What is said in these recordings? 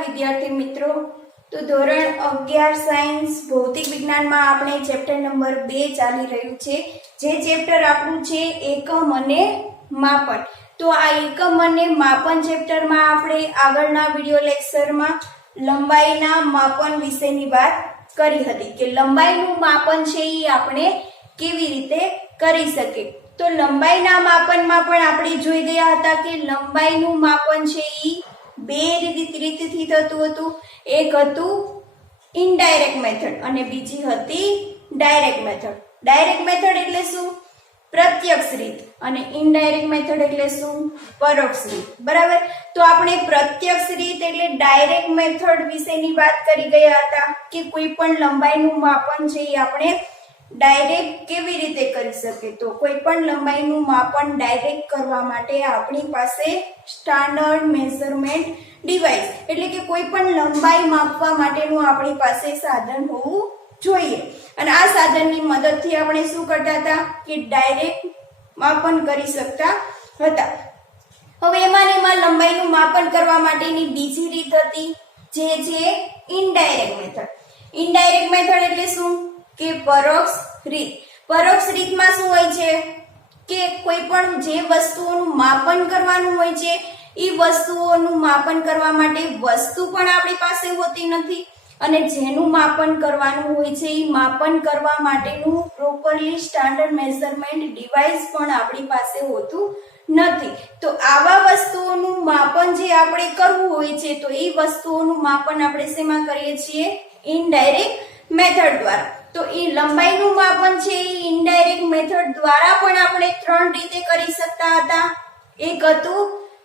विद्यार्थी मित्रों। तो धोरण 11 साइंस भौतिक विज्ञान में आपणे चेप्टर नंबर 2 चाली रह्યું છે। જે ચેપ્ટર આપણું છે એકમ અને માપન। તો આ એકમ અને માપન ચેપ્ટર માં આપણે આગળના વિડિયો લેક્ચર માં લંબાઈના માપન વિશેની વાત કરી હતી કે લંબાઈનું માપન છે ઈ આપણે કેવી રીતે કરી શકે। તો લંબાઈના માપનમાં પણ આપણે જોઈ ગયા હતા કે લંબાઈનું માપન છે ઈ બે રીતથી થતું હતું। એક હતું ઇનડાયરેક્ટ મેથડ અને બીજી હતી ડાયરેક્ટ મેથડ। ડાયરેક્ટ મેથડ એટલે શું? પ્રત્યક્ષ રીત અને ઇનડાયરેક્ટ મેથડ એટલે શું? પરોક્ષ રીત। બરાબર। તો આપણે પ્રત્યક્ષ રીત એટલે ડાયરેક્ટ મેથડ વિશેની વાત કરી ગયા હતા કે કોઈ પણ લંબાઈનું માપન છે એ આપણે ડાયરેક્ટ કેવી રીતે કરી શકે। તો કોઈ પણ લંબાઈનું માપન ડાયરેક્ટ કરવા માટે આપણી પાસે સ્ટાન્ડર્ડ મેઝરમેન્ટ ડિવાઇસ એટલે કે કોઈ પણ લંબાઈ માપવા માટેનું આપણી પાસે સાધન હોવું જોઈએ। અને આ સાધનની મદદથી આપણે શું કરતા હતા કે ડાયરેક્ટ માપન કરી શકતા હતા। હવે એમાં લંબાઈનું માપન કરવા માટેની બીજી રીત હતી જે છે ઇનડાયરેક્ટ મેથડ। ઇનડાયરેક્ટ મેથડ એટલે શું કે પરોક્ષ રીત। પરોક્ષ રીતમાં શું હોય છે કે કોઈ પણ જે વસ્તુઓનું માપન કરવાનું હોય છે એ વસ્તુઓનું માપન કરવા માટે વસ્તુ પણ આપણી પાસે હોતી નથી અને જેનું માપન કરવાનું હોય છે એ માપન કરવા માટેનું પ્રોપરલી સ્ટાન્ડર્ડ મેઝરમેન્ટ ડિવાઇસ પણ આપણી પાસે હોતું નથી। તો આવા વસ્તુઓનું માપન જે આપણે કરવું હોય છે તો એ વસ્તુઓનું માપન આપણે શેમાં કરીએ છીએ? ઇનડાયરેક્ટ મેથડ દ્વારા। તો એ લંબાઈનું માપન છે એ ઇનડાયરેક્ટ મેથડ દ્વારા પણ આપણે ત્રણ રીતે કરી શકતા હતા। એક હતું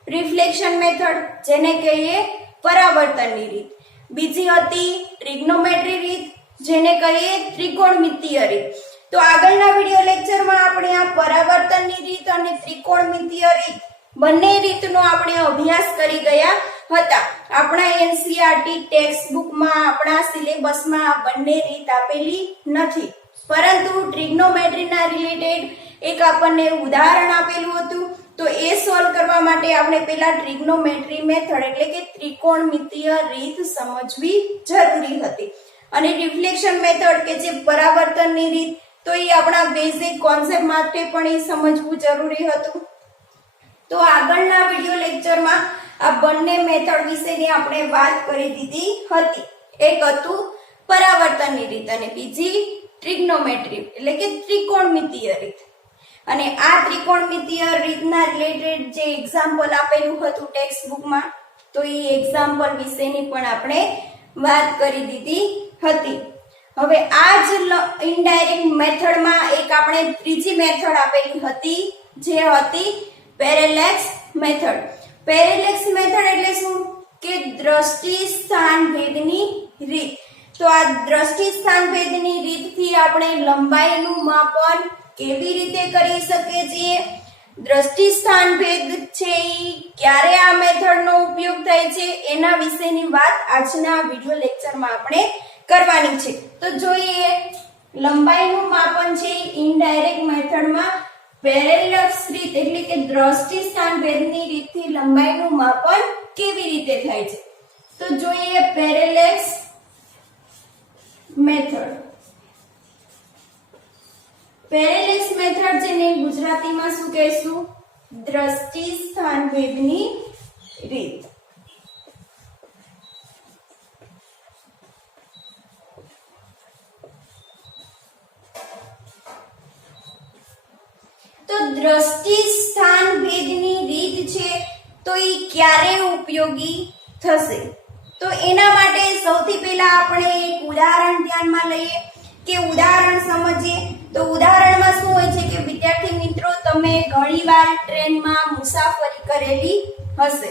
રિફ્લેક્શન મેથડ જેને કહીએ પરાવર્તનની રીત, બીજી હતી ટ્રિગ્નોમેટ્રી રીત જેને કહીએ ત્રિકોણમિતીય રીત। તો આગળના વિડિયો લેક્ચરમાં આપણે આ પરાવર્તનની રીત અને ત્રિકોણમિતીય રીત બંને રીતનો આપણે અભ્યાસ કરી ગયા હતા। આપણા એનસીઈઆરટી ટેક્સ્ટ બુકમાં આપણા સિલેબસમાં આ બંને રીત આપેલી નથી, પરંતુ ટ્રિગ્નોમેટ્રીના રિલેટેડ એક આપણને ઉદાહરણ આપેલું હતું। તો એ સોલ્વ કરવા માટે આપણે પહેલા ટ્રિગ્નોમેટ્રી મેથડ એટલે કે ત્રિકોણમિતીય રીત સમજવી જરૂરી હતી અને રિફ્લેક્શન મેથડ કે જે પરાવર્તનની રીત તો એ આપણા બેઝિક કોન્સેપ્ટ માટે પણ એ સમજવું જરૂરી હતું। તો આગળના વિડિયો લેક્ચરમાં આ બંને મેથડ વિશેની આપણે વાત કરી દીધી હતી। એક હતું પરાવર્તનની રીત અને બીજી ટ્રિગ્નોમેટ્રી એટલે કે ત્રિકોણમિતીય રીત। અને આ ત્રિકોણમિતીય રીતના રિલેટેડ જે એક્ઝામ્પલ આપેલું હતું ટેક્સ્ટ બુકમાં તો એ એક્ઝામ્પલ વિશેની પણ આપણે વાત કરી દીધી હતી। હવે આ જ ઇનડાયરેક્ટ મેથડમાં એક આપણે ત્રીજી મેથડ આપેલી હતી જે હતી પેરેલેક્સ મેથડ। પેરેલેક્સ મેથડ એટલે શું કે દ્રષ્ટિ સ્થાન ભેદની રીત। તો આ દ્રષ્ટિ સ્થાન ભેદની રીતથી આપણે લંબાઈનું માપન કેવી રીતે કરી શકીએ છીએ, દ્રષ્ટિ સ્થાન ભેદ છે ક્યારે આ મેથડનો ઉપયોગ થાય છે એના વિશેની વાત આજના વિડિયો લેક્ચરમાં આપણે કરવાની છે। તો જોઈએ લંબાઈનું માપન છે ઇનડાયરેક્ટ મેથડમાં પેરેલેક્સ રીત એટલે કે દ્રષ્ટિ સ્થાન ભેદની રીતથી લંબાઈનું માપન કેવી રીતે થાય છે। તો જોઈએ પેરેલેક્સ મેથડ। પેરેલેક્સ મેથડ જેને ગુજરાતીમાં શું કહેશું? દ્રષ્ટિ સ્થાન ભેદની રીત। તો દ્રષ્ટિ સ્થાન ભેદની રીત છે તો એ ક્યારે ઉપયોગી થશે? તો એના માટે સૌથી પહેલા આપણે એક ઉદાહરણ ધ્યાનમાં લઈએ કે ઉદાહરણ સમજીએ। તો ઉદાહરણમાં શું હોય છે કે વિદ્યાર્થી મિત્રો તમે ઘણીવાર ટ્રેનમાં મુસાફરી કરેલી હશે,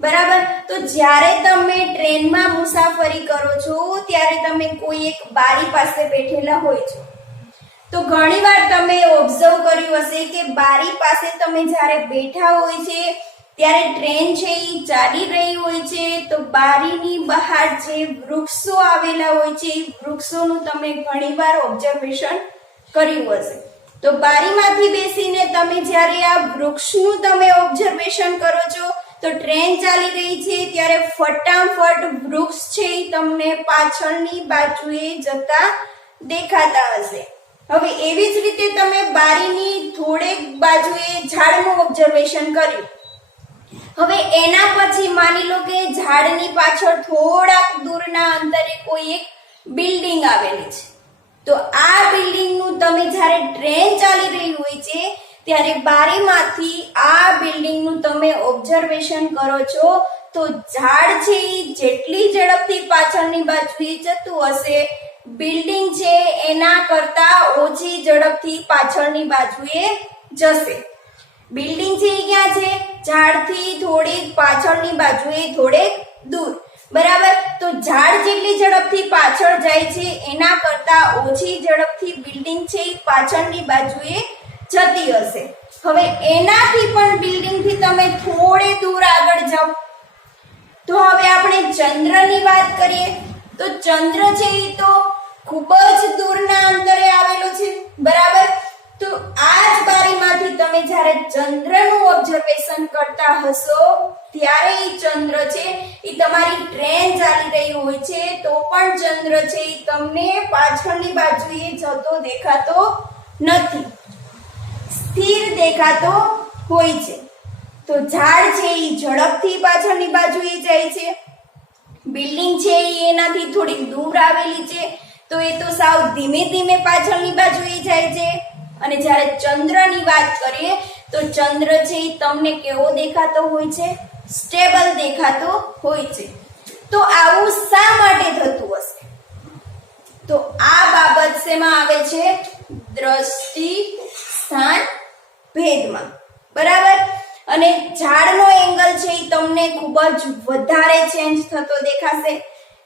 બરાબર। તો જ્યારે તમે ટ્રેનમાં મુસાફરી કરો છો ત્યારે તમે કોઈ એક બારી પાસે બેઠેલા હોય છો। તો ઘણીવાર તમે ઓબ્ઝર્વ કર્યું હશે કે બારી પાસે તમે જ્યારે બેઠા હોય છે ત્યારે ટ્રેન છે એ ચાલી રહી હોય છે તો બારીની બહાર જે વૃક્ષો આવેલા હોય છે એ વૃક્ષોનું તમે ઘણીવાર ઓબ્ઝર્વેશન કર્યું હશે। તો બારીમાંથી બેસીને તમે જ્યારે આ વૃક્ષનું તમે ઓબ્ઝર્વેશન કરો છો તો ટ્રેન ચાલી રહી છે ત્યારે ફટાફટ વૃક્ષ છે એ તમને પાછળની બાજુએ જતા દેખાતા હશે. હવે એવી જ રીતે તમે બારીની થોડેક બાજુએ ઝાડનું ઓબ્ઝર્વેશન કર્યું. હવે એના પછી માની લો કે ઝાડની પાછળ થોડાક દૂરના અંતરે કોઈ એક બિલ્ડિંગ આવેલી છે. તો આ બિલ્ડિંગનું તમે જ્યારે ટ્રેન ચાલી રહી હોય છે ત્યારે બારીમાંથી આ બિલ્ડિંગનું તમે ઓબ્ઝર્વેશન કરો છો તો ઝાડ છે એ જેટલી ઝડપથી પાછળની બાજુએ જતું હશે, બિલ્ડિંગ છે એના કરતા ઓછી ઝડપથી પાછળની બાજુએ જશે. બિલ્ડિંગ છે એ ક્યાં છે? ઝાડથી થોડીક પાછળની બાજુએ થોડેક દૂર. બરાબર. તો ઝાડ જેટલી ઝડપથી પાછળ જાય છે એના કરતા ઓછી ઝડપથી બિલ્ડિંગ છે એ પાછળની બાજુએ જતી હશે. હવે એનાથી પણ બિલ્ડિંગથી તમે થોડે દૂર આગળ જાઓ. તો હવે આપણે ચંદ્રની વાત કરીએ તો ચંદ્ર છે એ તો ખૂબ જ દૂરના અંતરે આવેલો છે. બરાબર. તો આ જ બારીમાંથી તમે જ્યારે ચંદ્રનું ઓબ્ઝર્વેશન કરતા હશો ત્યારે એ ચંદ્ર છે એ તમારી ટ્રેન ચાલી રહી હોય છે તો પણ ચંદ્ર છે એ તમને પાછળની બાજુએ જતો દેખાતો નથી, સ્થિર દેખાતો હોય છે. તો ઝાડ છે એ ઝડપથી પાછળની બાજુએ જાય છે, બિલ્ડિંગ છે એ એનાથી થોડીક દૂર આવેલી છે તો એ તો સાવ ધીમે ધીમે પાછળની બાજુએ જાય છે. અને જ્યારે ચંદ્રની વાત કરીએ તો ચંદ્ર છે એ તમને કેવો દેખાતો હોય છે? સ્ટેબલ દેખાતો હોય છે. તો આવું શા માટે થતું હશે? તો આ બાબત શેમાં આવે છે? દ્રષ્ટિ સ્થાન ભેદમાં. બરાબર. અને ઝાડનો એંગલ છે એ તમને ખૂબ જ વધારે ચેન્જ થતો દેખાશે.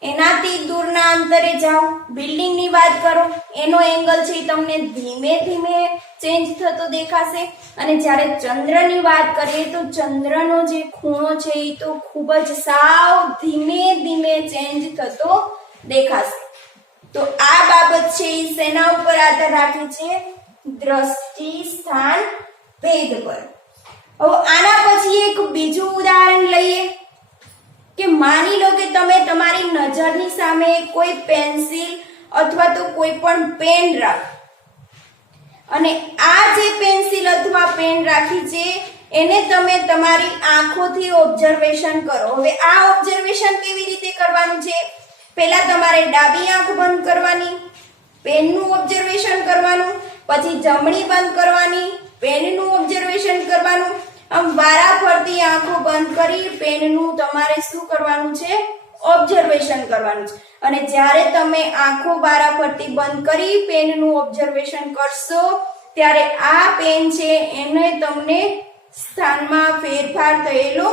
એનાથી દૂરના અંતરે જાઓ, બિલ્ડિંગની વાત કરો, એનો એંગલ છે એ તમને ધીમે ધીમે ચેન્જ થતો દેખાશે. અને જ્યારે ચંદ્રની વાત કરીએ તો ચંદ્રનો જે ખૂણો છે એ તો ખૂબ જ સાવ ધીમે ધીમે ચેન્જ થતો દેખાશે. તો આ બાબત છે એ શેના ઉપર આધાર રાખે છે? દ્રષ્ટિ સ્થાન ભેદ પર. હવે આના પછી એક બીજું ઉદાહરણ લઈએ કે માની લો કે તમે તમારી નજરની સામે કોઈ પેન્સિલ અથવા તો કોઈ પણ પેન રાખો અને આ જે પેન્સિલ અથવા પેન રાખી છે એને તમે તમારી આંખોથી ઓબ્ઝર્વેશન કરો. હવે આ ઓબ્ઝર્વેશન કેવી રીતે કરવાનું છે? પહેલા તમારે ડાબી આંખ બંધ કરવાની, પેનનું ઓબ્ઝર્વેશન કરવાનું, પછી જમણી બંધ કરવાની, પેનનું ઓબ્ઝર્વેશન કરવાનું. આમ વારાફરતી આંખો બંધ કરી પેનનું તમારે શું કરવાનું છે? ઓબ્ઝર્વેશન કરવાનું છે. અને જ્યારે તમે આંખો વારાફરતી બંધ કરી પેનનું ઓબ્ઝર્વેશન કરશો ત્યારે આ પેન છે એને તમને સ્થાનમાં ફેરફાર થયેલો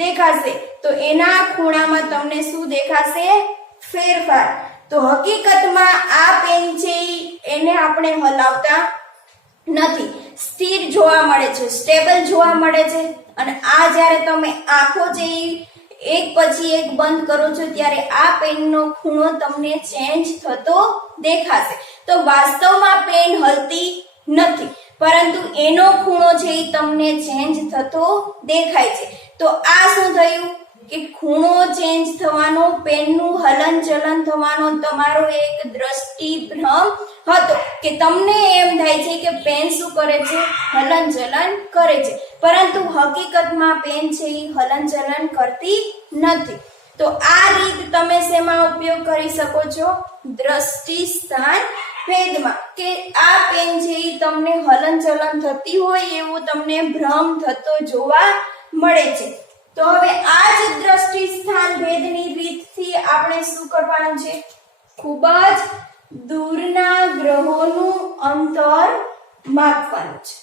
દેખાશે. તો એના ખૂણામાં તમને શું દેખાશે? ફેરફાર. તો હકીકતમાં આ પેન છે એને આપણે હલાવતા નથી, સ્થિર જોવા મળે છે, સ્ટેબલ જોવા મળે છે. અને આ જ્યારે તમે આંખો જે એક પછી એક બંધ કરો છો ત્યારે આ પેનનો ખૂણો તમને ચેન્જ થતો દેખાશે. તો વાસ્તવમાં પેન હલતી નથી પરંતુ એનો ખૂણો છે એ તમને ચેન્જ થતો દેખાય છે. તો આ શું થયું કે ખૂણો ચેન્જ થવાનો, પેનનું હલન ચલન થવાનો તમારો એક દ્રષ્ટિ ભ્રમ હતો કે તમને એમ થાય છે કે પેન શું કરે છે? હલન ચલન કરે છે. પરંતુ હકીકતમાં પેન છે એ હલન ચલન કરતી નથી. તો આ રીત તમે શેમાં ઉપયોગ કરી શકો છો? દ્રષ્ટિ સ્થાન ભેદમાં. કે આ પેન છે એ તમને હલન ચલન થતી હોય એવો તમને ભ્રમ થતો જોવા મળે છે. તો હવે આ જ દ્રષ્ટિ સ્થાન ભેદની રીતથી આપણે શું કરવાનું છે? ખૂબ જ દૂરના ગ્રહોનું અંતર માપવાનું છે.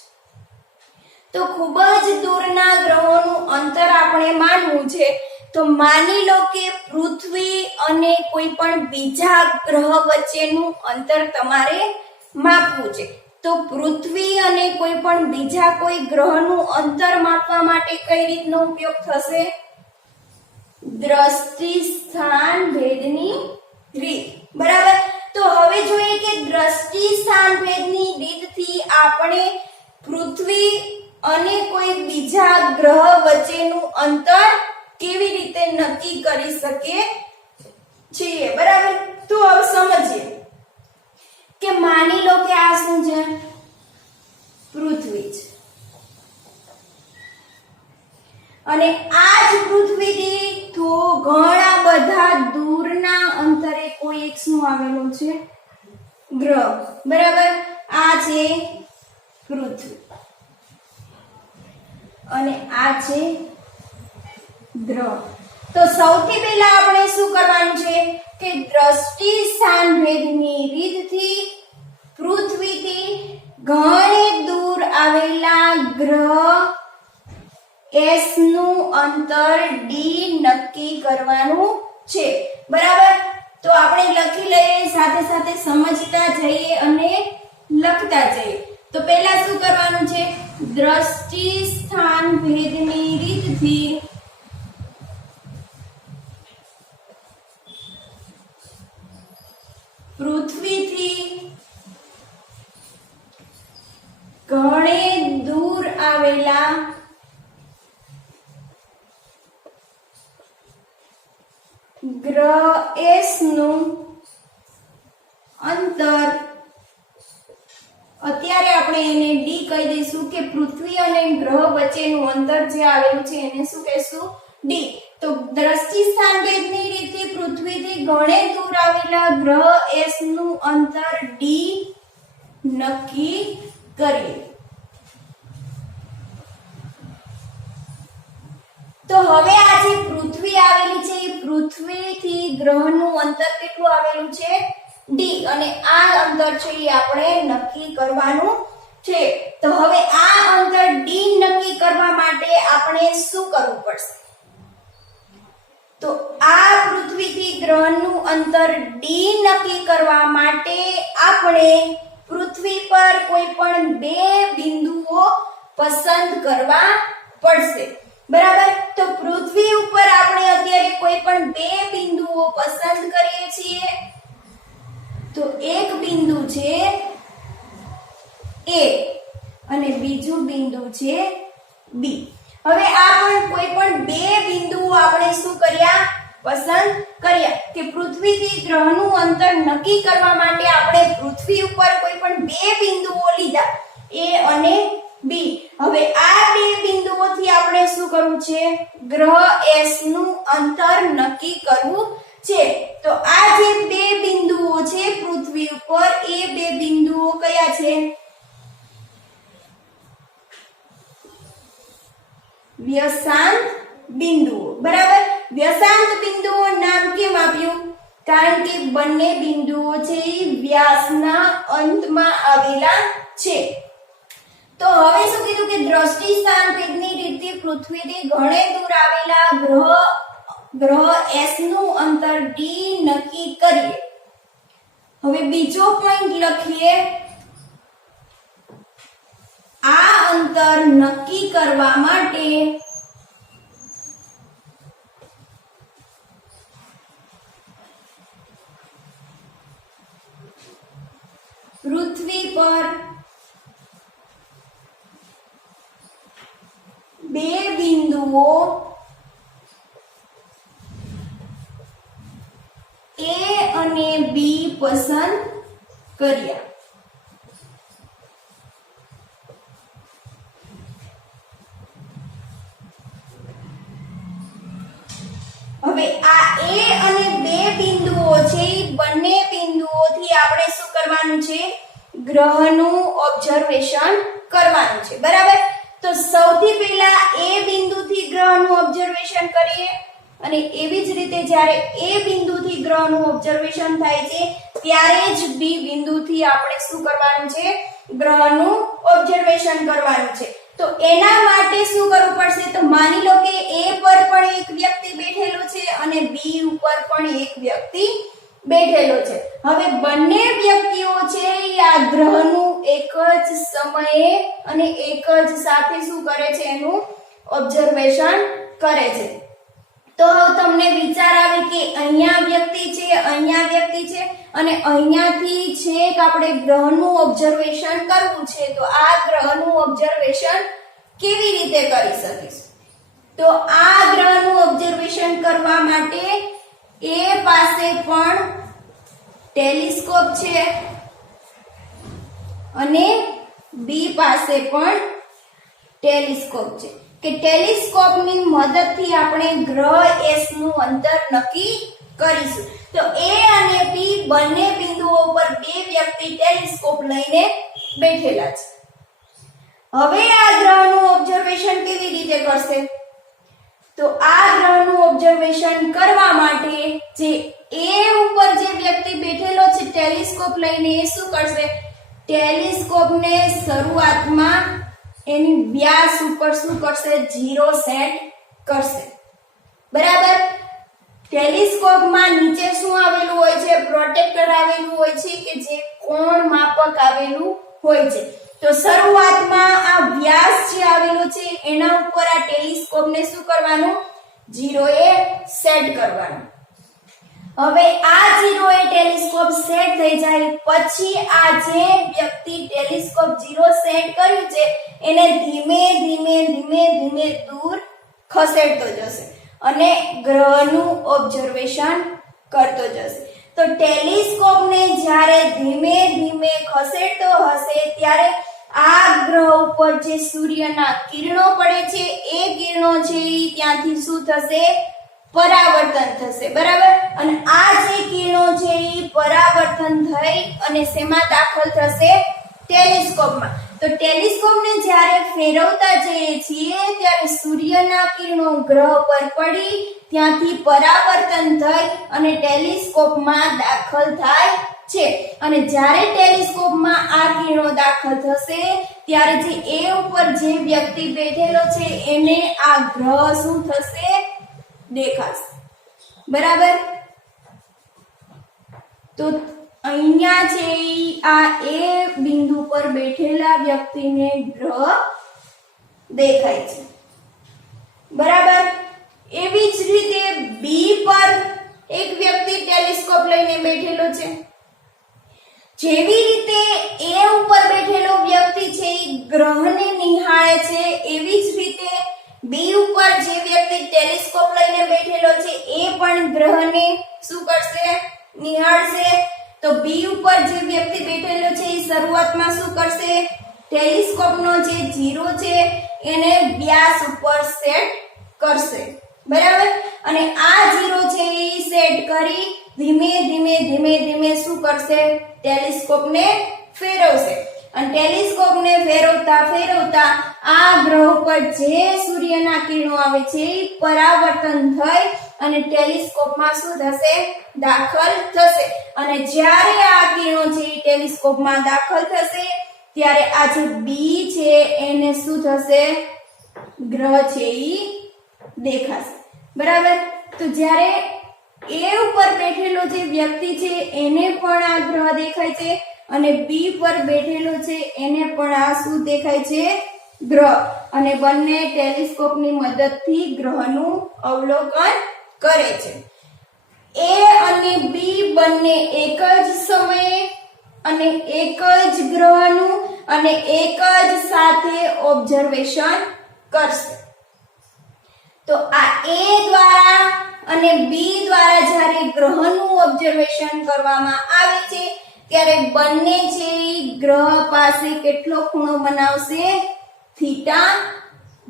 તો ખૂબ જ દૂરના ગ્રહોનું અંતર આપણે માનવું છે. તો માની લો કે પૃથ્વી અને કોઈ પણ બીજા ગ્રહ વચ્ચેનું અંતર તમારે માપવું છે. તો પૃથ્વી અને કોઈ પણ બીજા કોઈ ગ્રહનું અંતર માપવા માટે કઈ રીતનો ઉપયોગ થશે? દ્રષ્ટિ સ્થાન ભેદની રીત. બરાબર. તો હવે જોઈએ કે દ્રષ્ટિ સ્થાન ભેદની રીતથી આપણે પૃથ્વી અને કોઈ બીજા ગ્રહ વચ્ચેનું અંતર કેવી રીતે નક્કી કરી શકે છીએ? બરાબર. તો હવે સમજીએ કે માની લો કે આ શું છે? પૃથ્વી છે અને આ જ પૃથ્વીથી તો ઘણા બધા દૂરના અંતરે કોઈ એક શું આવેલો છે? ગ્રહ. બરાબર. આ છે પૃથ્વી અને આ છે ગ્રહ. તો સૌથી પહેલા આપણે શું કરવાનું છે કે દ્રષ્ટિ સ્થાન ભેદની રીતથી પૃથ્વીથી ઘણે દૂર આવેલા ગ્રહ S નું અંતર D નક્કી કરવાનું છે. બરાબર. તો આપણે લખી લઈએ, સાથે સાથે સમજતા જઈએ અને લખતા જઈએ. તો પહેલા શું કરવાનું છે? દ્રષ્ટિ સ્થાન ભેદની રીતથી પૃથ્વીથી ઘણે દૂર આવેલા ગ્રહ S નું અંતર, અત્યારે આપણે એને D કહી દઈશું કે પૃથ્વી અને ગ્રહ વચ્ચેનું અંતર જે આવેલું છે એને શું કહેશું? D. તો દ્રષ્ટિ સ્થાન ભેદની રીતે પૃથ્વીથી ઘણે દૂર આવેલા ગ્રહ S નું અંતર D નક્કી કરીએ. તો હવે આ જે પૃથ્વી આવેલી છે એ પૃથ્વીથી ગ્રહનું અંતર કેટલું આવેલું છે? D. અને આ અંતર છે એ આપણે નક્કી કરવાનું છે. તો હવે આ અંતર D નક્કી કરવા માટે આપણે શું કરવું પડશે? તો આ પૃથ્વીથી ગ્રહનું અંતર D નક્કી કરવા માટે આપણે પૃથ્વી પર કોઈ પણ બે બિંદુઓ પસંદ કરવા પડશે. બરાબર. તો પૃથ્વી ઉપર આપણે અત્યારે કોઈ પણ બે બિંદુઓ પસંદ કરીએ છીએ. તો એક બિંદુ છે A અને બીજું બિંદુ છે B. હવે આ પણ કોઈ પણ બે બિંદુઓ આપણે શું કર્યા? પસંદ કર્યા. કે પૃથ્વીથી ગ્રહનું અંતર નક્કી કરવા માટે આપણે પૃથ્વી ઉપર કોઈ પણ બે બિંદુઓ લીધા, A અને B. હવે આ બે બિંદુઓથી આપણે શું કરવું છે? ગ્રહ S નું અંતર નક્કી કરવું છે. તો આ જે બે બિંદુઓ છે પૃથ્વી ઉપર, એ બે બિંદુઓ કયા છે? વ્યસાંત બિંદુઓ. બરાબર. વ્યસાંત બિંદુઓ નામ કેમ આપ્યું? કારણ કે બંને બિંદુઓ છે એ વ્યાસના અંતમાં આવેલા છે. તો હવે શું કીધું કે દ્રષ્ટિ સ્થાન ભેદની રીતે પૃથ્વીથી ઘણે દૂર આવેલા ગ્રહ S નું અંતર D નક્કી કરીએ. હવે બીજો પોઈન્ટ લખીએ. આ અંતર નક્કી કરવા માટે પૃથ્વી પર બે બિંદુઓ A અને B પસંદ કર્યા. હવે આ A અને બે બિંદુઓ છે એ બંને બિંદુઓથી આપણે શું કરવાનું છે? ગ્રહનું ઓબ્ઝર્વેશન કરવાનું છે. બરાબર. તો સૌથી પહેલા A બિંદુથી ગ્રહનું ઓબ્ઝર્વેશન કરીએ અને એવી જ રીતે જ્યારે A બિંદુથી ગ્રહનું ઓબ્ઝર્વેશન થાય છે ત્યારે જ B બિંદુથી આપણે શું કરવાનું છે? ગ્રહનું ઓબ્ઝર્વેશન કરવાનું છે. તો એના માટે શું કરવું પડશે? તો માની લો કે A પર પણ એક વ્યક્તિ બેઠેલો છે અને B ઉપર પણ એક વ્યક્તિ બેઠેલો છે. હવે બંને વ્યક્તિઓ છે આ ગ્રહનું એક જ સમયે અને એક જ સાથે શું કરે છે? એનું ઓબ્ઝર્વેશન કરે છે. તો હવે તમને વિચાર આવે કે અહીંયા વ્યક્તિ છે, અહીંયા વ્યક્તિ છે અને અહીંયાથી છેક આપણે ગ્રહનું ઓબ્ઝર્વેશન કરવું છે. તો આ ગ્રહનું ઓબ્ઝર્વેશન કેવી રીતે કરી શકીશું? તો આ ગ્રહનું ઓબ્ઝર્વેશન કરવા માટે એ પાસે પણ ટેલિસ્કોપ છે અને બી પાસે પણ ટેલિસ્કોપ છે કે ટેલિસ્કોપની મદદથી આપણે ગ્રહ એસ નું અંતર નક્કી કરીશું. તો એ અને બી બંને બિંદુઓ પર બે વ્યક્તિ ટેલિસ્કોપ લઈને બેઠેલા છે. હવે આ ગ્રહનું ઓબ્ઝર્વેશન કેવી રીતે કરશે? તો આ ગ્રહનું ઓબ્ઝર્વેશન કરવા માટે જે એ ઉપર જે વ્યક્તિ બેઠેલો છે ટેલિસ્કોપ લઈને એ શું કરશે? ટેલિસ્કોપને શરૂઆતમાં એની વ્યાસ ઉપર શું કરશે? 0 સેટ કરશે. બરાબર. ટેલિસ્કોપમાં નીચે શું આવેલું હોય છે? પ્રોટેક્ટર આવેલું હોય છે કે જે કોણ માપક આવેલું હોય છે. તો શરૂઆતમાં આ વ્યાસ જે આવેલો છે એના ઉપર આ ટેલિસ્કોપને શું કરવાનું? 0 એ સેટ કરવાનું. હવે આ 0 એ ટેલિસ્કોપ સેટ થઈ જાય પછી આ જે વ્યક્તિ ટેલિસ્કોપ 0 સેટ કર્યું છે એને ધીમે ધીમે ધીમે ધીમે દૂર ખસેડતો જશે અને ગ્રહનું ઓબ્ઝર્વેશન કરતો જશે. તો ટેલિસ્કોપને જ્યારે ધીમે ધીમે ખસેડતો હશે ત્યારે આ ગ્રહ ઉપર જે સૂર્યના કિરણો પડે છે એ કિરણો છે ત્યાંથી શું થશે? પરાવર્તન થશે. બરાબર. અને આ જે કિરણો છે એ પરાવર્તન થઈ અને શેમાં દાખલ થશે? ટેલિસ્કોપમાં. તો ટેલિસ્કોપને જ્યારે ફેરવતા જઈએ છીએ ત્યારે સૂર્યના કિરણો ગ્રહ પર પડી ત્યાંથી પરાવર્તન થઈ અને ટેલિસ્કોપમાં દાખલ થાય છે. અને જ્યારે ટેલિસ્કોપમાં આ કિરણો દાખલ થશે ત્યારે જે એ ઉપર જે વ્યક્તિ બેઠેલો છે એને આ ગ્રહ શું થશે? દેખાશે. બરાબર. તો અહીંયા છે આ એ બિંદુ પર બેઠેલા વ્યક્તિને ગ્રહ દેખાય છે. બરાબર. એવી જ રીતે બી પર એક વ્યક્તિ ટેલિસ્કોપ લઈને બેઠેલો છે. જેવી રીતે એ ઉપર બેઠેલો વ્યક્તિ છે એ ગ્રહને નિહાળે છે એવી જ રીતે બી ઉપર જે વ્યક્તિ ટેલિસ્કોપ લઈને બેઠેલો છે એ પણ ગ્રહને શું કરશે? નિહાળશે. તો બી ઉપર જે વ્યક્તિ બેઠેલો છે એ શરૂઆતમાં શું કરશે? ટેલિસ્કોપનો જે 0 છે એને વ્યાસ ઉપર સેટ કરશે. બરાબર. અને આ 0 છે એ સેટ કરી ધીમે ધીમે ધીમે ધીમે શું કરશે? ટેલિસ્કોપને ફેરવશે. અને ટેલિસ્કોપને ફેરવતા ફેરવતા આ ગ્રહ પર જે સૂર્યના કિરણો આવે છે એ પરાવર્તન થઈ અને ટેલિસ્કોપમાં શું થશે? દાખલ થશે. અને જ્યારે આ કિરણો છે એ ટેલિસ્કોપમાં દાખલ થશે ત્યારે આ જે બી છે એને શું થશે? ગ્રહ છે એ દેખાશે. બરાબર. તો જ્યારે એ ઉપર બેઠેલો જે વ્યક્તિ છે એને પણ આ ગ્રહ દેખાય છે અને બી પર બેઠેલો છે એને પણ આ શું દેખાય છે? ગ્રહ. અને બંને ટેલિસ્કોપની મદદથી ગ્રહનું અવલોકન કરે છે. એ અને બી બંને એક જ સમયે અને એક જ ગ્રહનું અને એક જ સાથે ઓબ્ઝર્વેશન કરશે. તો આ એ દ્વારા અને બી દ્વારા જ્યારે ગ્રહનું ઓબ્ઝર્વેશન કરવામાં આવે છે ત્યારે બંને છે ગ્રહ પાસે કેટલો ખૂણો બનાવશે? થીટા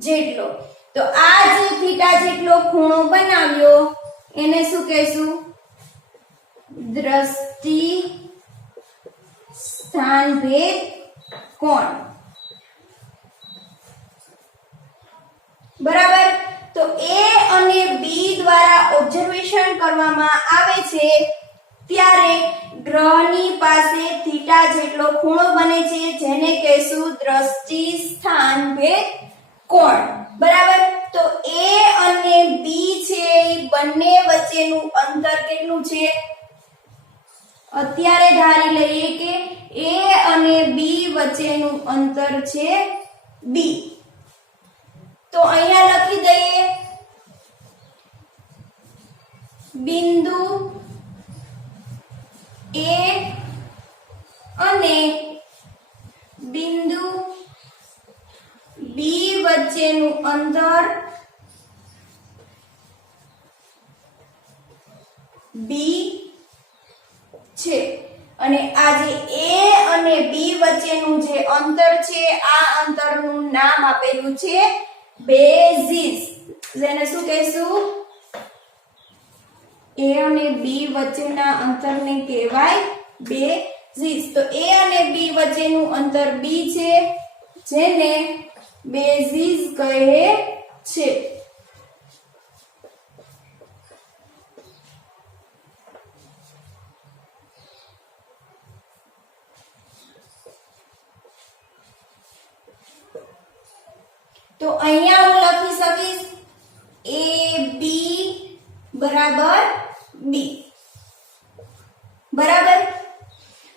જેટલો. તો આ જે થીટા જેટલો ખૂણો બનાવ્યો એને શું કહેશું? દ્રષ્ટિ સ્થાનભેદ કોણ. બરાબર. તો એ અને બી દ્વારા ઓબ્ઝર્વેશન કરવામાં આવે છે ત્યારે ગ્રહની પાસે થીટા જેટલો ખૂણો બને છે જેને કહેશું દ્રષ્ટિ સ્થાનભેદ કોણ. બરાબર. તો એ અને બી છે એ બંને વચ્ચેનું અંતર કેટલું છે? અત્યારે ધારી લઈએ કે એ અને બી વચ્ચેનું અંતર છે બી. તો અહીંયા લખી દઈએ બિંદુ એ અને બિંદુ બી વચ્ચેનું અંતર બી છે અને આ જે એ અને બી વચ્ચેનું જે અંતર છે આ અંતરનું નામ આપેલું છે બેઝિસ. જેને શું કહેશું? એ અને બી વચ્ચેના અંતરને કહેવાય બેઝિસ. તો એ અને બી વચ્ચેનું અંતર બી છે જેને બેઝિસ કહે છે. તો અહીંયા હું લખી શકીશ એ બી બરાબર બી. બરાબર.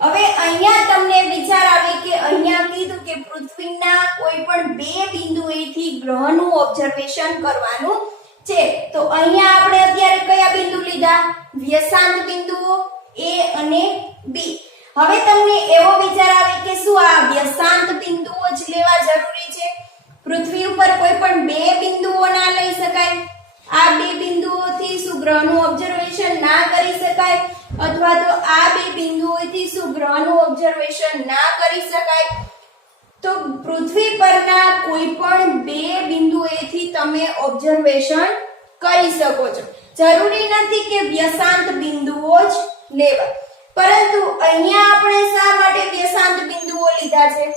હવે અહીંયા તમને વિચાર આવે કે અહીંયા કીધું કે પૃથ્વીના કોઈ પણ બે બિંદુએથી ગ્રહનું ઓબ્ઝર્વેશન કરવાનું છે. તો અહીંયા આપણે અત્યારે કયા બિંદુ લીધા? વ્યસાંત બિંદુઓ એ અને બી. હવે તમને એવો વિચાર આવે કે શું આ વ્યસાંત બિંદુઓ જ લેવા જરૂરી છે? પૃથ્વી ઉપર કોઈ પણ બે બિંદુઓ ના લઈ શકાય? આ બે બિંદુઓથી શું ગ્રહનું ઓબ્ઝર્વેશન ના કરી શકાય? અથવા તો આ બે બિંદુઓથી શું ગ્રહનું ઓબ્ઝર્વેશન ના કરી શકાય? તો પૃથ્વી પરના કોઈ પણ બે બિંદુએથી તમે ઓબ્ઝર્વેશન કરી શકો છો. જરૂરી નથી કે વ્યસાંત બિંદુઓ જ લેવા. પરંતુ અહીંયા આપણે શા માટે વ્યસાંત બિંદુઓ લીધા છે?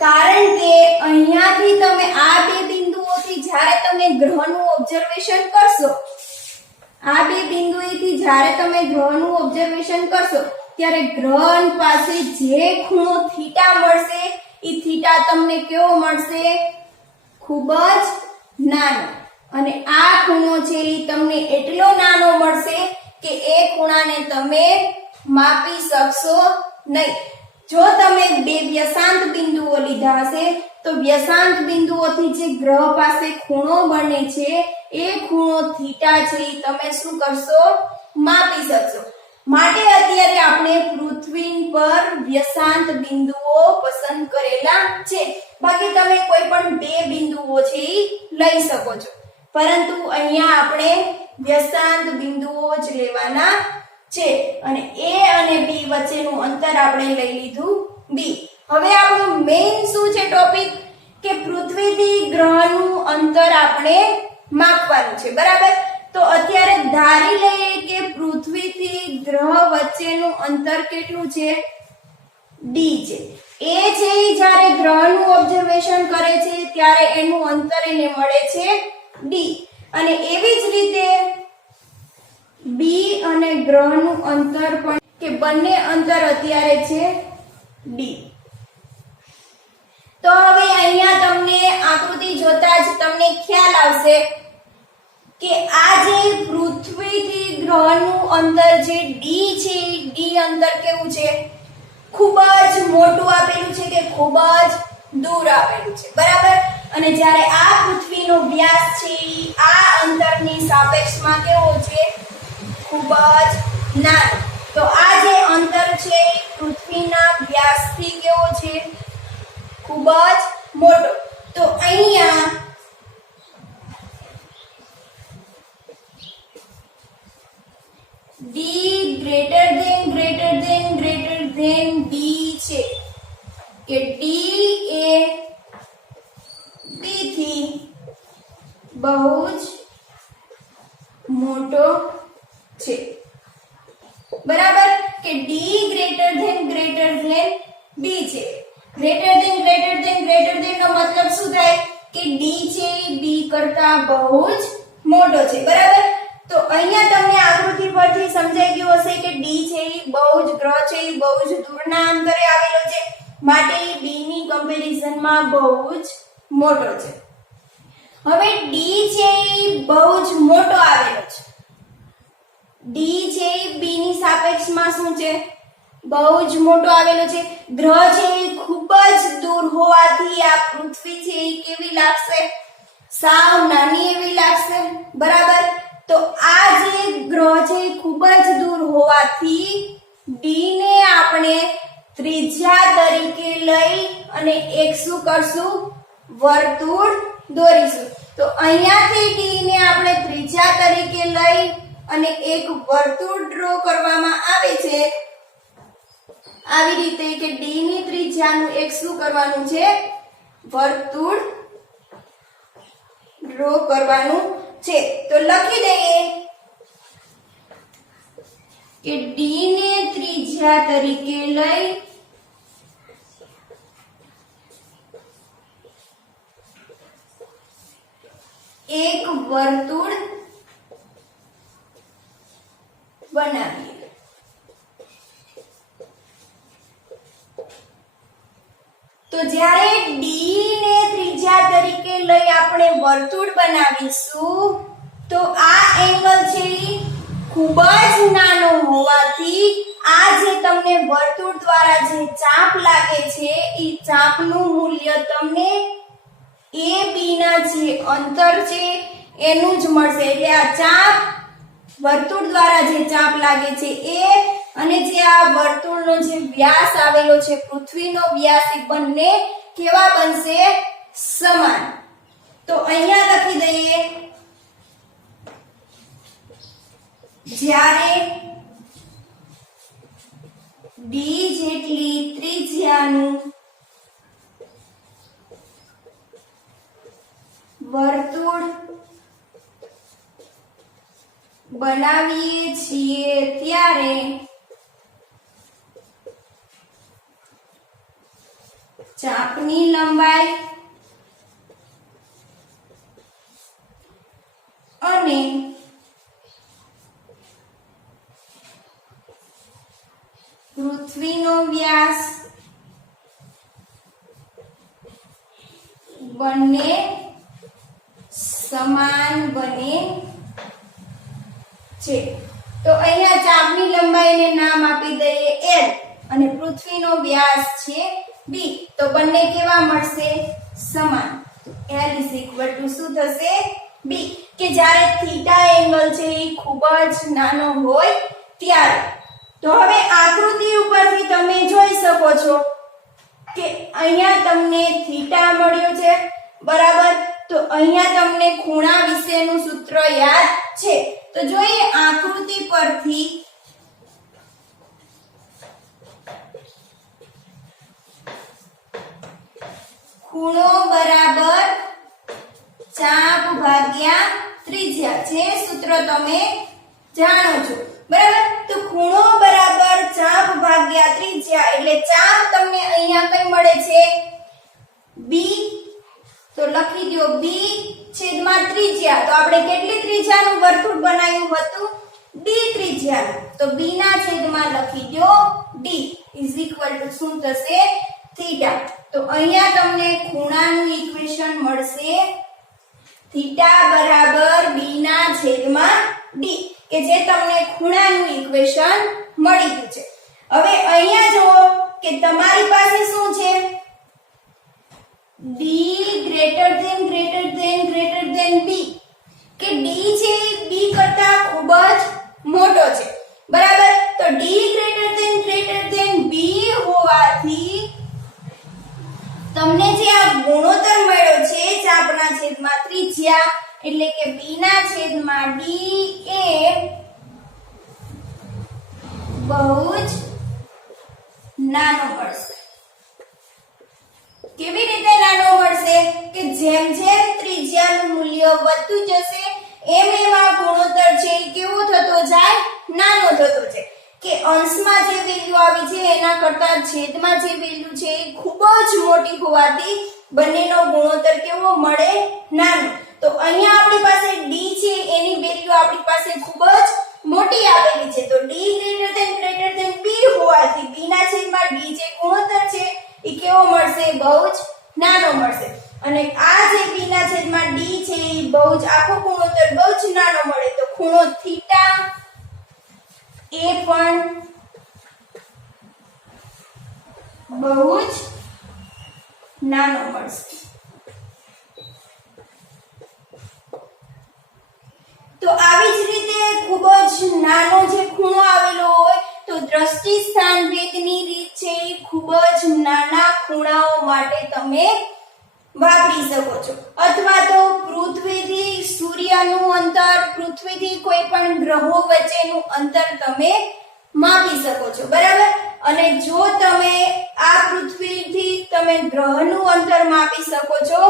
કારણ કે અહીંયાથી તમે આ બે બિંદુઓથી જ્યારે તમે ગ્રહનું ઓબ્ઝર્વેશન કરશો, આ બે બિંદુએથી જ્યારે તમે ગ્રહનું ઓબ્ઝર્વેશન કરશો ત્યારે ગ્રહ પાસે જે ખૂણો થીટા મળશે એ થીટા તમને કેવો મળશે? ખૂબ જ નાનો. અને આ ખૂણો છે એ તમને એટલો નાનો મળશે કે એ ખૂણાને તમે માપી શકશો નહીં. જો તમે બે વ્યસાંત બિંદુઓ લીધા હશે તો વ્યસાંત બિંદુઓથી જે ગ્રહ પાસે ખૂણો બને છે એ ખૂણો થીટા છે એ તમે શું કરશો? માપી શકશો. માટે અત્યારે આપણે પૃથ્વી પર વ્યસાંત બિંદુઓ પસંદ કરેલા છે. બાકી તમે કોઈ પણ બે બિંદુઓ છે એ લઈ શકો છો, પરંતુ અહીંયા આપણે વ્યસાંત બિંદુઓ જ લેવાના છે. અને એ અને બી વચ્ચેનું અંતર આપણે લઈ લીધું બી. હવે આપણું મેઇન શું છે ટોપિક? કે પૃથ્વીથી ગ્રહનું અંતર આપણે માપવાનું છે. બરાબર. તો અત્યારે ધારી લઈએ કે પૃથ્વીથી ગ્રહ વચ્ચેનું અંતર કેટલું છે? ડી છે. એ છે જ્યારે ગ્રહનું ઓબ્ઝર્વેશન કરે છે ત્યારે એનું અંતર એને મળે છે ડી. અને એવી જ રીતે બી અને ગ્રહનું અંતર પણ, કે બંને અંતર અત્યારે છે ડી. તો હવે અહીંયા તમને આકૃતિ જોતા જ તમને ખ્યાલ આવશે કે આ જે પૃથ્વીથી ગ્રહનું અંતર જે ડી છે, ડી અંતર કેવું છે? ખૂબ જ મોટું આપેલું છે કે ખૂબ જ દૂર આપેલું છે. બરાબર. અને જ્યારે આ પૃથ્વીનો વ્યાસ છે આ અંતરની સાપેક્ષમાં કેવો છે? ખૂબ જ નાનો. તો આ જે અંતર છે પૃથ્વીના વ્યાસથી કેવો છે? ખૂબ જ મોટો. તો અહીંયા D greater than B છે કે D એ B થી બહુ જ મોટો છે. બરાબર. કે D greater than B છે. greater than નો મતલબ શું થાય? કે D છે B કરતા બહુ જ મોટો છે. બરાબર. તો અહીંયા તમને આકૃતિ પરથી સમજાઈ ગયું હશે કે D છે એ બહુ જ ગ્રહ છે એ બહુ જ દૂરના અંતરે આવેલો છે, માટે એ B ની કમ્પેરિઝનમાં બહુ જ મોટો છે. હવે D છે એ બહુ જ મોટો આવેલો છે. D છે એ B ની સાપેક્ષમાં શું છે? બહુ જ મોટો આવેલો છે. ગ્રહ છે એ ખૂબ જ દૂર હોવાથી આ પૃથ્વી છે એ કેવી લાગશે? સાવ નાની એવી લાગશે. બરાબર. તો આ જે ગ્રહ છે એ ખૂબ જ દૂર હોવાથી D ને આપણે ત્રિજ્યા તરીકે લઈ અને એક શું કરશું? વર્તુળ દોરીશું. તો અહીંયાથી D ને આપણે ત્રિજ્યા તરીકે લઈ અને એક વર્તુળ ડ્રો કરવામાં આવે છે. આવી રીતે કે D ની ત્રિજ્યાનું એક શું કરવાનું છે? વર્તુળ ડ્રો કરવાનું છે. તો લખી દઈએ કે D ને ત્રિજ્યા તરીકે લઈ એક વર્તુળ બનાવીએ. તો જ્યારે D ને ત્રિજ્યા તરીકે લઈ આપણે વર્તુળ બનાવીશું તો આ એંગલ છે ખૂબ જ નાનો હોવાથી આ જે તમને વર્તુળ દ્વારા જે ચાપ લાગે છે એ ચાપનું મૂલ્ય તમને AB ના જે અંતર છે એનું જ મળશે. એટલે આ ચાપ વર્તુળ દ્વારા જે ચાપ લાગે છે એ અને જે આ વર્તુળનો જે વ્યાસ આવેલો છે પૃથ્વીનો વ્યાસ એ બંને કેવા બનશે? સમાન. તો અહીંયા લખી દઈએ જ્યારે D જેટલી ત્રિજ્યાનું વર્તુળ બનાવીએ છીએ ત્યારે ચાપની લંબાઈ અને પૃથ્વીનો વ્યાસ બંને સમાન બને છે. તો અહીંયા ચાપની લંબાઈને નામ આપી દઈએ L અને પૃથ્વીનો વ્યાસ છે B. તો બંને કેવા મળશે? સમાન. L શું થશે? B. કે જ્યારે થીટા એંગલ છે એ ખૂબ જ નાનો હોય ત્યારે. તો હવે આકૃતિ ઉપરથી તમે જોઈ શકો છો કે અહીંયા તમને થીટા મળ્યો છે, બરાબર? તો અહીંયા તમને ખૂણા વિશેનું સૂત્ર યાદ છે. તો જોઈએ આકૃતિ પરથી ખૂણો બરાબર ચાપ ભાગ્યા ત્રિજ્યા છે સૂત્ર તમે જાણો છો, બરાબર? તો ખૂણો બરાબર ચાપ ભાગ્યા ત્રિજ્યા એટલે ચાપ તમને અહીંયા કઈ મળે છે? B. તો લખી દો B છેદમાં ત્રિજ્યા. તો આપણે કેટલી ત્રિજ્યાનું વર્તુળ બનાવ્યું હતું? D ત્રિજ્યાનું. તો B ના છેદમાં લખી દો D શું થશે? થીટા. તો અહીંયા તમને ખૂણાનું ઇક્વેશન મળશે થીટા બરાબર B ના છેદમાં D કે જે તમને ખૂણાનું ઇક્વેશન મળી ગયું છે. હવે અહીંયા જુઓ કે તમારી પાસે શું છે? D > B કે D છે B કરતા ખૂબ જ મોટો છે, બરાબર? તો D > B હોવાથી તમને જે આ ગુણોત્તર મળ્યો છે ચાપના છેદમાં ત્રિજ્યા એટલે કે B ના છેદમાં D એ બહુ જ નાનો મળશે. કેવી રીતે નાનો મળશે? કે જેમ જેમ ત્રિજ્યાનું મૂલ્ય વધતું જશે એમ એમ આ ગુણોત્તર છે કેવો થતો જાય? નાનો થતો જાય. કે અંશમાં જે વેલ્યુ આવી છે એના કરતા છેદમાં જે વેલ્યુ છે એ ખૂબ જ મોટી હોવાથી બંનેનો ગુણોત્તર કેવો મળે? નાનો. તો અહીંયા આપણી પાસે D છે એની વેલ્યુ આપણી પાસે ખૂબ જ મોટી આવેલી છે. તો D > B હોવાથી B ના છેદમાં D જે ગુણોત્તર છે એ કેવો મળશે? બહુ જ નાનો મળશે. અને આ જે B ના છેદમાં D છે એ બહુ જ આખો ગુણોત્તર બહુ જ નાનો મળે. તો ખૂણો થીટા એ પણ બહુ જ નાનો મળશે. તો આવી જ રીતે ખૂબ જ નાનો જે ખૂણો આવેલો હોય તો દ્રષ્ટિ સ્થાન ભેદની રીત છે એ ખૂબ જ નાના ખૂણાઓ માટે તમે વાપરી શકો છો, અથવા તો પૃથ્વીથી સૂર્યનું અંતર, પૃથ્વીથી કોઈ પણ ગ્રહો વચ્ચેનું અંતર તમે માપી શકો છો, બરાબર. અને જો તમે આ પૃથ્વીથી તમે ગ્રહનું અંતર માપી શકો છો,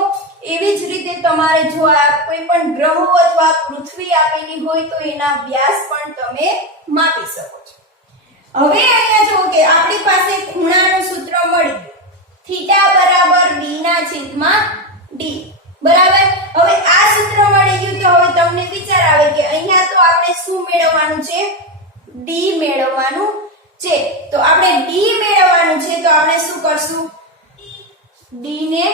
એવી જ રીતે તમારે જો આ કોઈ પણ ગ્રહો અથવા પૃથ્વી આપેલી હોય તો એના વ્યાસ પણ તમે માપી શકો છો. હવે અહીંયા જો કે આપણી પાસે ખૂણાનું સૂત્ર મળી ગયું, થીટા બરાબર b ના છેદમાં d, બરાબર. હવે આ સૂત્ર મળી ગયું તો હવે તમને વિચાર આવે કે અહીંયા તો આપણે શું મેળવવાનું છે, d મેળવવાનું છે. તો આપણે d મેળવવાનું છે તો આપણે શું કરશું, d ને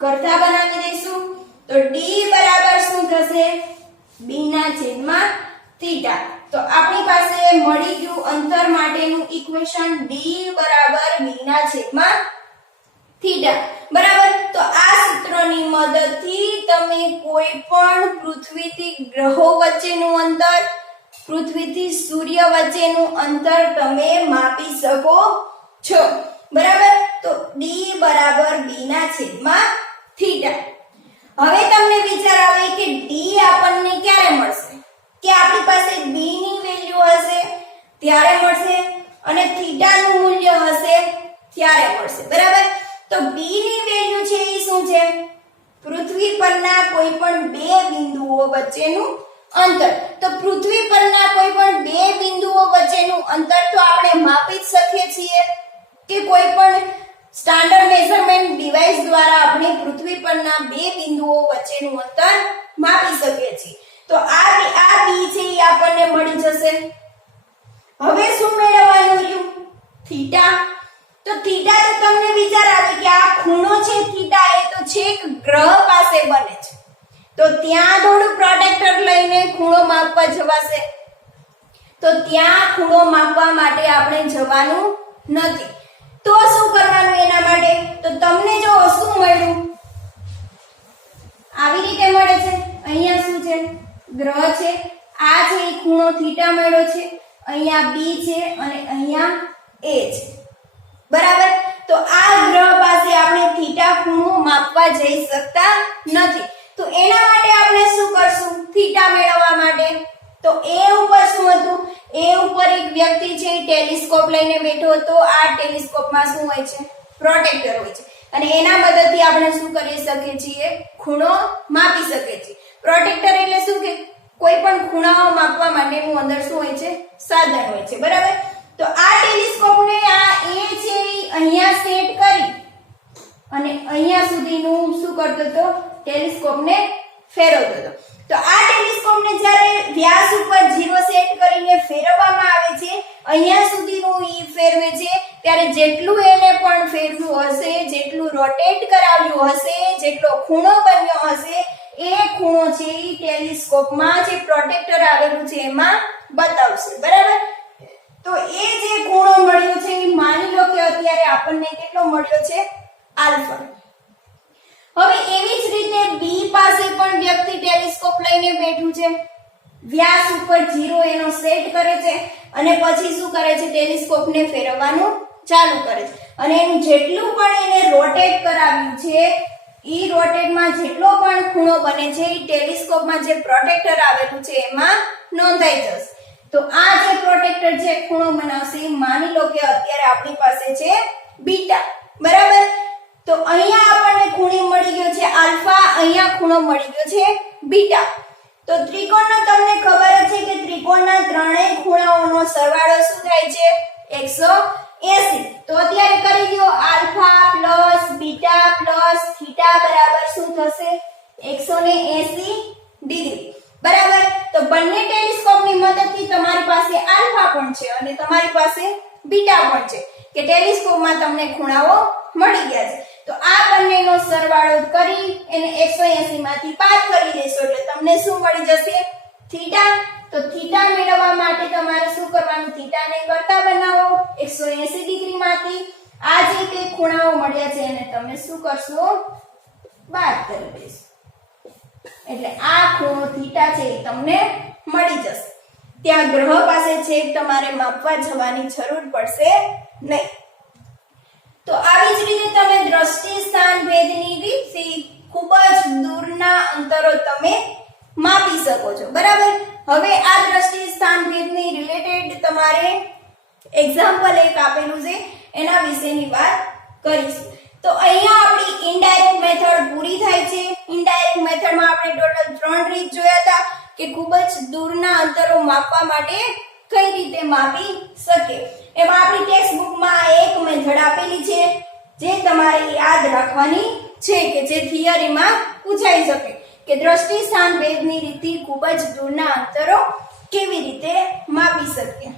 કરતા બનાવી દઈશું. તો d બરાબર શું થશે, b ના છેદમાં થીટા. તો આપણી પાસે મળી ગયું અંતર માટેનું ઇક્વેશન, d બરાબર b ના છેદમાં થીટા, બરાબર. તો આ સૂત્રની મદદથી તમે કોઈ પણ પૃથ્વીથી ગ્રહો વચ્ચેનું અંતર, પૃથ્વીથી સૂર્ય વચ્ચેનું અંતર તમે માપી શકો છો, બરાબર. તો d બરાબર b ના છેદમાં થીટા. હવે તમને વિચાર આવે કે d આપણને ક્યારે મળશે, કે આપણી પાસે b ની વેલ્યુ હશે ત્યારે મળશે અને થીટા નું મૂલ્ય હશે ત્યારે મળશે, બરાબર. તો b ની વેલ્યુ છે એ શું છે, પૃથ્વી પરના કોઈ પણ બે બિંદુઓ વચ્ચેનું અંતર. તો પૃથ્વી પરના કોઈ પણ બે બિંદુઓ વચ્ચેનું અંતર તો આપણે માપી જ શકીએ છીએ કે કોઈ પણ સ્ટાન્ડર્ડ મેઝરમેન્ટ ડિવાઇસ દ્વારા આપણે પૃથ્વી પરના બે બિંદુઓ વચ્ચેનું અંતર માપી શકીએ છીએ. તો આ b છે એ આપણને મળી જશે. હવે શું મેળવવાનું રહ્યું, થીટા. તો થીટા તો તમને વિચાર આવે કે આ ખૂણો છે થીટા, એ તો છેક ગ્રહ પાસે બને છે, તો ત્યાં થોડું પ્રોટેક્ટર લઈને ખૂણો માપવા જવાશે. તો ત્યાં ખૂણો માપવા માટે આપણે જવાનું નથી. તો શું કરવાનું એના માટે, તો તમને જો શું મળ્યું, આવી રીતે મળે છે. અહીંયા શું છે, ગ્રહ છે, આ છે એ ખૂણો થીટા મળ્યો છે, અહીંયા b છે અને અહીંયા a છે, બરાબર. તો આ ગ્રહ પાસે આપણે થીટા ખૂણો માપવા જઈ શકતા નથી. તો એના માટે આપણે શું કરશું, થીટા મેળવવા માટે, તો a ઉપર શું હતું, a ઉપર એક વ્યક્તિ છે ટેલિસ્કોપ લઈને બેઠો હતો. આ ટેલિસ્કોપમાં શું હોય છે, પ્રોટેક્ટર હોય છે, અને એના મદદથી આપણે શું કરી શકીએ છીએ, ખૂણો માપી શકીએ છીએ. પ્રોટેક્ટર એટલે શું કે કોઈ પણ ખૂણાઓ માપવા માટેનું અંદર શું હોય છે, સાધન હોય છે, બરાબર. તો આ ટેલિસ્કોપને આ a છે અહીંયા સેટ કરી અને અહીંયા સુધીનું શું કરતો હતો, ટેલિસ્કોપને ફેરવતો હતો. તો આ ટેલિસ્કોપને જ્યારે વ્યાસ ઉપર 0 સેટ કરીને ફેરવવામાં આવે છે, અહીંયા સુધીનું ઈ ફેરવે છે, ત્યારે જેટલું એને પણ ફેરવ્યું હશે, જેટલું રોટેટ કરાવ્યું હશે, જેટલો ખૂણો બન્યો હશે, એ ખૂણો છે ઈ ટેલિસ્કોપમાં જે પ્રોટેક્ટર આવેલું છે એમાં બતાવશે, બરાબર. તો એ જે ખૂણો મળ્યો છે એ માની લો કે અત્યારે આપણને કેટલો મળ્યો છે, આલ્ફા. હવે એવી જ રીતે b પાસે પણ વ્યક્તિ ટેલિસ્કોપ લઈને બેઠું છે, વ્યાસ ઉપર 0 એનો સેટ કરે છે અને પછી શું કરે છે, ટેલિસ્કોપને ફેરવવાનું ચાલુ કરે છે અને એનું જેટલું પણ એને રોટેટ કરાવ્યું છે, ઈ રોટેટમાં જેટલો પણ ખૂણો બને છે ઈ ટેલિસ્કોપમાં જે પ્રોટેક્ટર આવેલું છે એમાં નોંધાઈ જશે. તો આ જે પ્રોટેક્ટર જે ખૂણો બનાવશે, માની લો કે અત્યારે આપણી પાસે છે બીટા, બરાબર. તો અહીંયા આપણને ખૂણો મળી ગયો છે આલ્ફા, અહીંયા ખૂણો મળી ગયો છે બીટા. તો ત્રિકોણનો તમને ખબર જ છે કે ત્રિકોણના ત્રણેય ખૂણાઓનો સરવાળો શું થાય છે, 180. તો અત્યારે કરી દો, alpha plus beta plus theta બરાબર શું થશે, 180 ડિગ્રી, બરાબર. તો બંને ટેલિસ્કોપની મદદથી તમારી પાસે આલ્ફા પણ છે અને તમારી પાસે બીટા પણ છે કે ટેલિસ્કોપમાં તમને ખૂણાઓ મળી ગયા છે. તો આ બંનેનો સરવાળો કરી એને 180 માંથી બાદ કરી દેશો એટલે તમને શું મળી જશે, થીટા. તો થીટા મેળવવા માટે તમારે શું કરવાનું, થીટાને કરતા બનાવો 180 ડિગ્રી માંથી આ જે બે ખૂણાઓ મળ્યા છે એને તમે શું કરશો, બાદ કરી દેશો. એટલે આ ખૂણો થીટા છે એ તમને મળી જશે. ત્યાં ગ્રહ પાસે છે તમારે માપવા જવાની જરૂર પડશે નહીં. તો આવી જ રીતે તમે દ્રષ્ટિ સ્થાન ભેદની રીતથી ખૂબ જ દૂરના અંતરો તમે માપી શકો છો બરાબર. હવે આ દ્રષ્ટિ સ્થાન ભેદની રિલેટેડ તમારે એક્ઝામ્પલ એક આપેલું છે એના વિશેની વાત કરીશું. તો અહીંયા આપણી ઇનડાયરેક્ટ મેથડ પૂરી થાય છે. ઇનડાયરેક્ટ મેથડમાં આપણે ટોટલ 3 રીત જોયા હતા કે ખૂબ જ દૂરના અંતરો માપવા માટે કઈ રીતે માપી શકે. એમાં આપણી ટેક્સ્ટ બુકમાં એક મેથડ આપેલી છે જે તમારે યાદ રાખવાની છે કે જે થિયરીમાં પૂછાઈ શકે કે દ્રષ્ટિ સ્થાન ભેદની રીતથી ખૂબ જ દૂરના અંતરો કેવી રીતે માપી શકીએ.